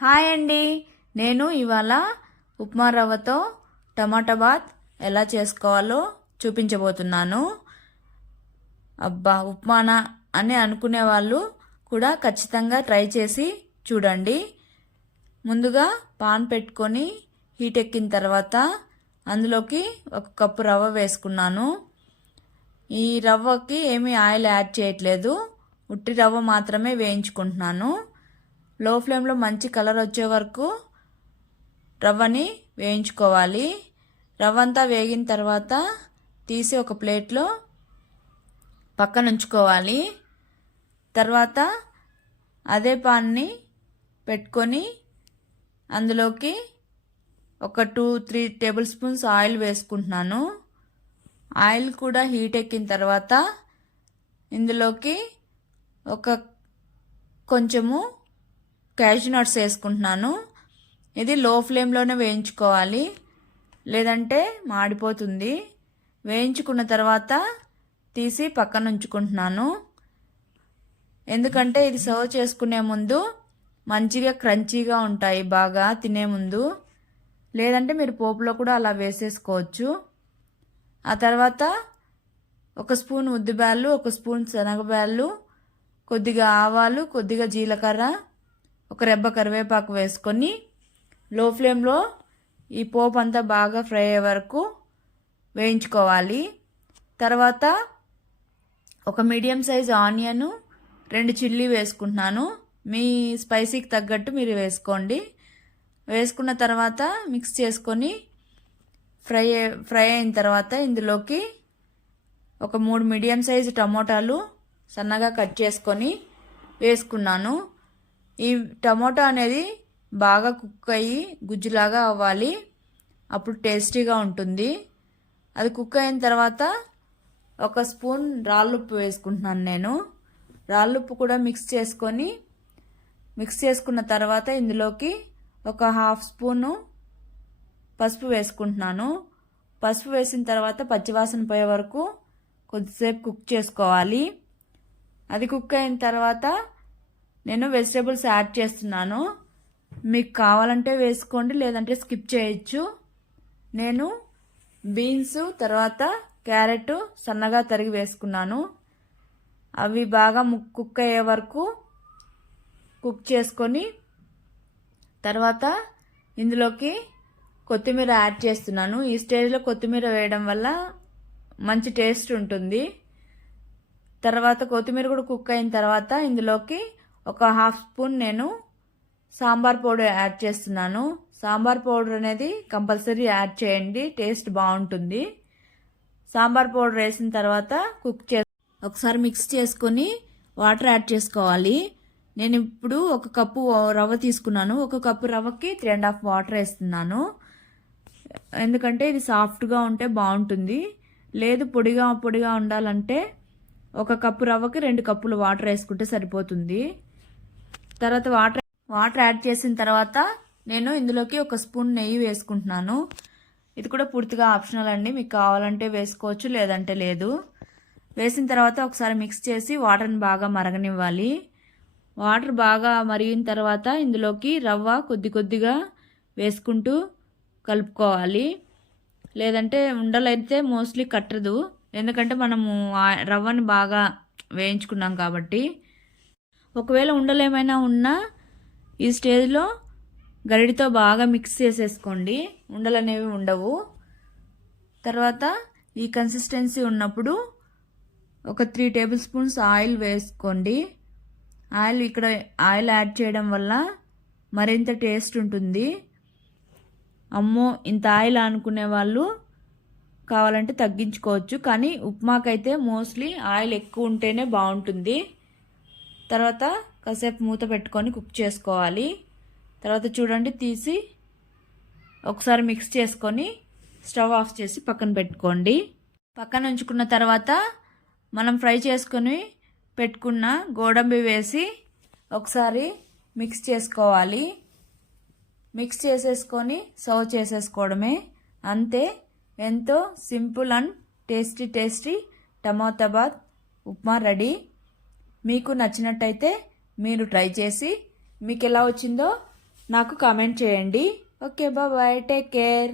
Hi అండి. నేను ఇవాళ ఉప్మా రవ్వతో టమాటా బాత్ ఎలా చేసుకోవాలో చూపించబోతున్నాను. అబ్బా, ఉప్మానా అని అనుకునే వాళ్ళు కూడా ఖచ్చితంగా ట్రై చేసి చూడండి. ముందుగా పాన్ పెట్టుకొని హీట్ ఎక్కిన తర్వాత అందులోకి 1 కప్పు రవ్వ వేసుకున్నాను. ఈ రవ్వకి ఏమీ ఆయిల్ యాడ్ చేయట్లేదు, ఉట్టి రవ్వ మాత్రమే వేయించుకుంటున్నాను. లో ఫ్లేమ్లో మంచి కలర్ వచ్చే వరకు రవ్వని వేయించుకోవాలి. రవ్వ అంతా వేగిన తర్వాత తీసి ఒక ప్లేట్లో పక్కన ఉంచుకోవాలి. తర్వాత అదే పాన్ని పెట్టుకొని అందులోకి ఒక 2-3 టేబుల్ స్పూన్స్ ఆయిల్ వేసుకుంటున్నాను. ఆయిల్ కూడా హీట్ ఎక్కిన తర్వాత ఇందులోకి కొంచెము క్యాష్యూ నట్స్ వేసుకుంటున్నాను. ఇది లో ఫ్లేమ్లోనే వేయించుకోవాలి, లేదంటే మాడిపోతుంది. వేయించుకున్న తర్వాత తీసి పక్కన ఉంచుకుంటున్నాను. ఎందుకంటే ఇది సర్వ్ చేసుకునే ముందు మంచిగా క్రంచీగా ఉంటాయి బాగా తినే ముందు. లేదంటే మీరు పోపులో కూడా అలా వేసేసుకోవచ్చు. ఆ తర్వాత 1 స్పూన్ ఉద్దిబ్యాళ్ళు, 1 స్పూన్ శనగబ్యాళ్ళు, కొద్దిగా ఆవాలు, కొద్దిగా జీలకర్ర, 1 రెబ్బ కరివేపాకు వేసుకొని లో ఫ్లేమ్లో ఈ పోపు అంతా బాగా ఫ్రై అయ్యే వరకు వేయించుకోవాలి. తర్వాత ఒక మీడియం సైజ్ ఆనియన్, 2 చిల్లీ వేసుకుంటున్నాను. మీ స్పైసీకి తగ్గట్టు మీరు వేసుకోండి. వేసుకున్న తర్వాత మిక్స్ చేసుకొని ఫ్రై అయిన తర్వాత ఇందులోకి 3 మీడియం సైజు టమోటాలు సన్నగా కట్ చేసుకొని వేసుకున్నాను. ఈ టమోటా అనేది బాగా కుక్ అయ్యి గుజ్జులాగా అవ్వాలి, అప్పుడు టేస్టీగా ఉంటుంది. అది కుక్ అయిన తర్వాత 1 స్పూన్ రాళ్ళుప్పు వేసుకుంటున్నాను నేను. రాళ్ళుప్పు కూడా మిక్స్ చేసుకున్న తర్వాత ఇందులోకి 1/2 స్పూను పసుపు వేసుకుంటున్నాను. పసుపు వేసిన తర్వాత పచ్చివాసన పోయే వరకు కొద్దిసేపు కుక్ చేసుకోవాలి. అది కుక్ అయిన తర్వాత నేను వెజిటేబుల్స్ యాడ్ చేస్తున్నాను. మీకు కావాలంటే వేసుకోండి, లేదంటే స్కిప్ చేయొచ్చు. నేను బీన్స్, తర్వాత క్యారెట్ సన్నగా తరిగి వేసుకున్నాను. అవి బాగా కుక్ అయ్యే వరకు కుక్ చేసుకొని తర్వాత ఇందులోకి కొత్తిమీర యాడ్ చేస్తున్నాను. ఈ స్టేజ్లో కొత్తిమీర వేయడం వల్ల మంచి టేస్ట్ ఉంటుంది. తర్వాత కొత్తిమీర కూడా కుక్ అయిన తర్వాత ఇందులోకి 1/2 స్పూన్ నేను సాంబార్ పౌడర్ యాడ్ చేస్తున్నాను. సాంబార్ పౌడర్ అనేది కంపల్సరీ యాడ్ చేయండి, టేస్ట్ బాగుంటుంది. సాంబార్ పౌడర్ వేసిన తర్వాత ఒకసారి మిక్స్ చేసుకొని వాటర్ యాడ్ చేసుకోవాలి. నేను ఇప్పుడు 1 కప్పు రవ్వ తీసుకున్నాను. 1 కప్పు రవ్వకి 3.5 వాటర్ వేస్తున్నాను. ఎందుకంటే ఇది సాఫ్ట్గా ఉంటే బాగుంటుంది. లేదు పొడిగా ఉండాలంటే 1 కప్పు రవ్వకి 2 కప్పులు వాటర్ వేసుకుంటే సరిపోతుంది. తర్వాత వాటర్ యాడ్ చేసిన తర్వాత నేను ఇందులోకి 1 స్పూన్ నెయ్యి వేసుకుంటున్నాను. ఇది కూడా పూర్తిగా ఆప్షనల్ అండి, మీకు కావాలంటే వేసుకోవచ్చు, లేదంటే లేదు. వేసిన తర్వాత ఒకసారి మిక్స్ చేసి వాటర్ని బాగా మరగనివ్వాలి. వాటర్ బాగా మరిగిన తర్వాత ఇందులోకి రవ్వ కొద్దిగా వేసుకుంటూ కలుపుకోవాలి. లేదంటే ఉండలైతే మోస్ట్లీ కట్టదు, ఎందుకంటే మనము రవ్వని బాగా వేయించుకున్నాం కాబట్టి. ఒకవేళ ఉండలు ఏమైనా ఉన్నా ఈ స్టేజ్లో గరిడితో బాగా మిక్స్ చేసేసుకోండి, ఉండలు అనేవి ఉండవు. తర్వాత ఈ కన్సిస్టెన్సీ ఉన్నప్పుడు 3 టేబుల్ స్పూన్స్ ఆయిల్ వేసుకోండి. ఆయిల్ యాడ్ చేయడం వల్ల మరింత టేస్ట్ ఉంటుంది. అమ్మో ఇంత ఆయిల్ అనుకునే వాళ్ళు కావాలంటే తగ్గించుకోవచ్చు, కానీ ఉప్మాకైతే మోస్ట్లీ ఆయిల్ ఎక్కువ ఉంటేనే బాగుంటుంది. తర్వాత కాసేపు మూత పెట్టుకొని కుక్ చేసుకోవాలి. తర్వాత చూడండి, తీసి ఒకసారి మిక్స్ చేసుకొని స్టవ్ ఆఫ్ చేసి పక్కన పెట్టుకోండి. పక్కన ఉంచుకున్న తర్వాత మనం ఫ్రై చేసుకొని పెట్టుకున్న గోడంబి వేసి ఒకసారి మిక్స్ చేసుకోవాలి. మిక్స్ చేసేసుకొని సర్వ్ చేసేసుకోవడమే, అంతే. ఎంతో simple and tasty tomato bath upma ready. మీకు నచ్చినట్టయితే మీరు ట్రై చేసి మీకు ఎలా వచ్చిందో నాకు కామెంట్ చేయండి. Okay bye, take care.